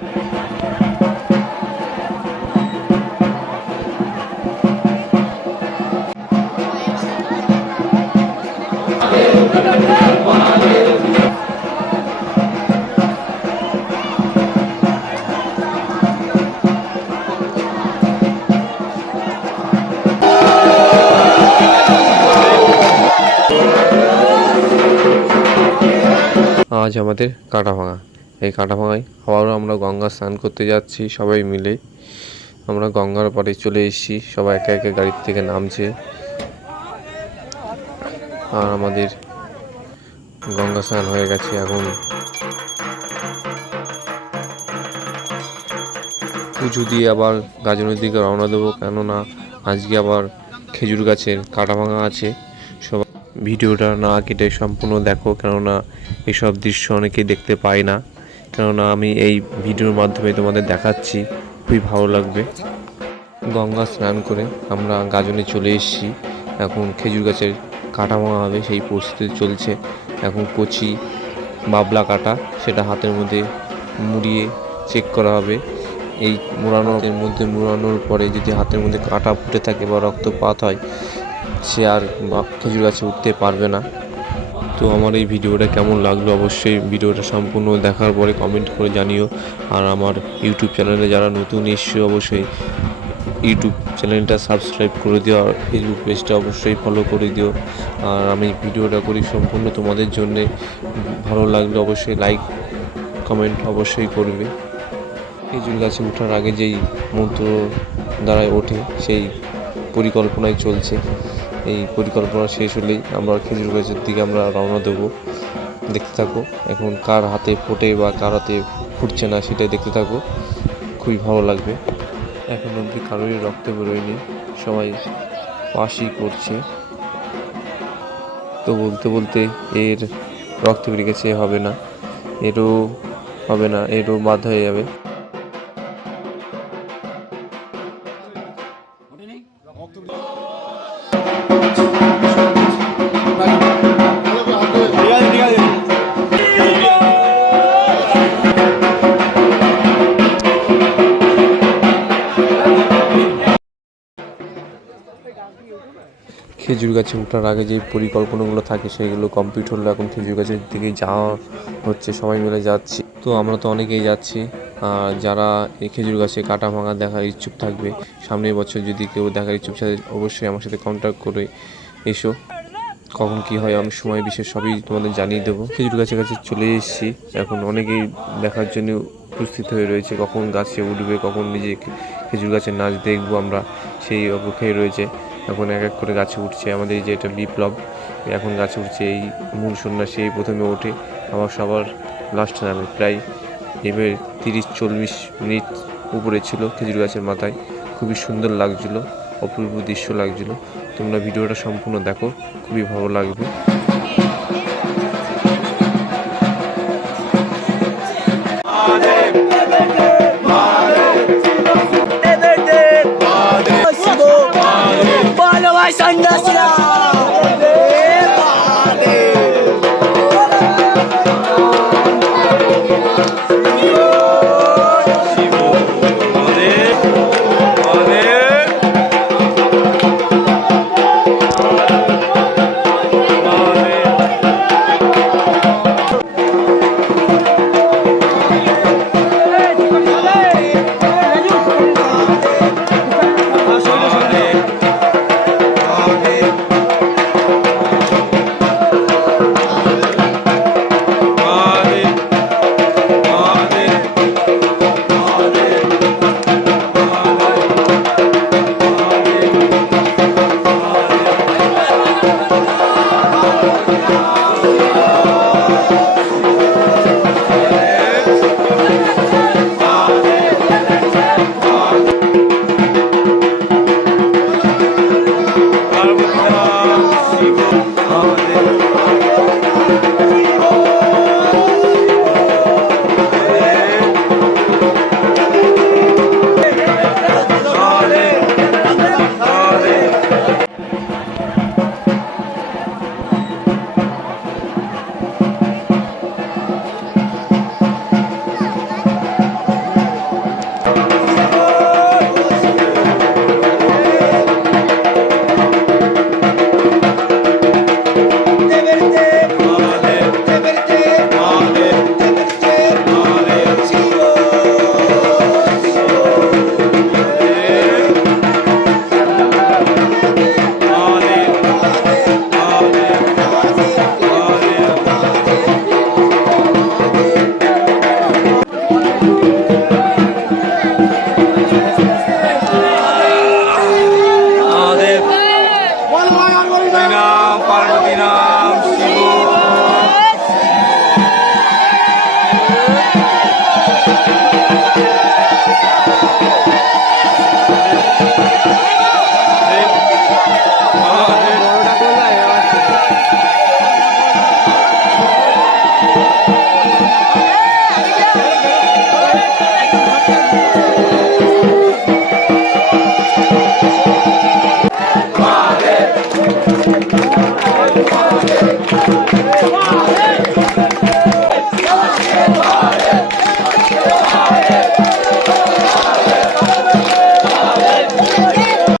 আজ আমাদের কাটাভাঙা। এই কাটাভাঙায় আবারও আমরা গঙ্গা স্নান করতে যাচ্ছি সবাই মিলে। আমরা গঙ্গার পাড়ে চলে এসেছি, সবাই একে একে গাড়ির থেকে নামছে। আর আমাদের গঙ্গা স্নান হয়ে গেছে। এখন পুজো দিয়ে আবার গাজনের দিকে রওনা দেবো, কেননা আজকে আবার খেজুর গাছের কাটাভাঙা আছে। সবাই ভিডিওটা না কেটে সম্পূর্ণ দেখো, কেননা এসব দৃশ্য অনেকেই দেখতে পায় না। কেননা আমি এই ভিডিওর মাধ্যমে তোমাদের দেখাচ্ছি, খুবই ভালো লাগবে। গঙ্গা স্নান করে আমরা গাজনে চলে এসেছি। এখন খেজুর গাছের কাটা ভাঙা হবে, সেই প্রস্তুতি চলছে। এখন কচি বাবলা কাটা, সেটা হাতের মধ্যে মুড়িয়ে চেক করা হবে। এই মোড়ানোর মধ্যে মোড়ানোর পরে যদি হাতের মধ্যে কাটা ফুটে থাকে বা রক্তপাত হয়, সে আর খেজুর গাছে উঠতে পারবে না। তো আমার এই ভিডিওটা কেমন লাগলো অবশ্যই ভিডিওটা সম্পূর্ণ দেখার পরে কমেন্ট করে জানিও। আর আমার ইউটিউব চ্যানেলে যারা নতুন এসছে অবশ্যই ইউটিউব চ্যানেলটা সাবস্ক্রাইব করে দিও, আর ফেসবুক পেজটা অবশ্যই ফলো করে দিও। আর আমি ভিডিওটা করি সম্পূর্ণ তোমাদের জন্যে। ভালো লাগলে অবশ্যই লাইক কমেন্ট অবশ্যই করবে। খেজুর গাছে ওঠার আগে যেই মন্ত্র দ্বারায় ওঠে, সেই পরিকল্পনায় চলছে। এই পরিকল্পনা শেষ হলেই আমরা খেজুর গাছের দিকে আমরা রওনা দেবো। দেখতে থাকো এখন কার হাতে ফোটে বা কার হাতে ফুটছে না, সেটাই দেখতে থাকো, খুবই ভালো লাগবে। এখন অবধি কারোরই রক্ত বেরোয়নি, সবাই পাশই করছে। তো বলতে বলতে এর রক্ত বেরিয়ে গেছে, হবে না, এরও হবে না, এরও বাদ হয়ে যাবে। খেজুর গাছে ওঠার আগে যে পরিকল্পনাগুলো থাকে সেগুলো কমপ্লিট হলো। এখন খেজুর গাছের দিকে যাওয়া হচ্ছে, সবাই মিলে যাচ্ছি। তো আমরা তো অনেকেই যাচ্ছি। আর যারা এই খেজুর গাছে কাটা ভাঙা দেখার ইচ্ছুক থাকবে, সামনের বছর যদি কেউ দেখার ইচ্ছুক থাকে অবশ্যই আমার সাথে কন্ট্যাক্ট করে এসো। কখন কি হয় আমি সময় বিশেষ সবই তোমাদের জানিয়ে দেবো। খেজুর গাছের কাছে চলে এসেছি, এখন অনেকেই দেখার জন্য উপস্থিত হয়ে রয়েছে। কখন গাছে উঠবে, কখন নিজে খেজুর গাছের নাচ দেখবো আমরা, সেই অপেক্ষায় রয়েছে। এখন এক এক করে গাছে উঠছে। আমাদের যে এটা বিপ্লব এখন গাছে উঠছে, এই মূল সন্ন্যাসী এই প্রথমে ওঠে, আবার সবার লাস্টে নামে। প্রায় এবার 30-40 মিনিট উপরে ছিল খেজুর গাছের মাথায়। খুবই সুন্দর লাগছিল, অপূর্ব দৃশ্য লাগছিল। তোমরা ভিডিওটা সম্পূর্ণ দেখো, খুবই ভালো লাগবে। Sunday.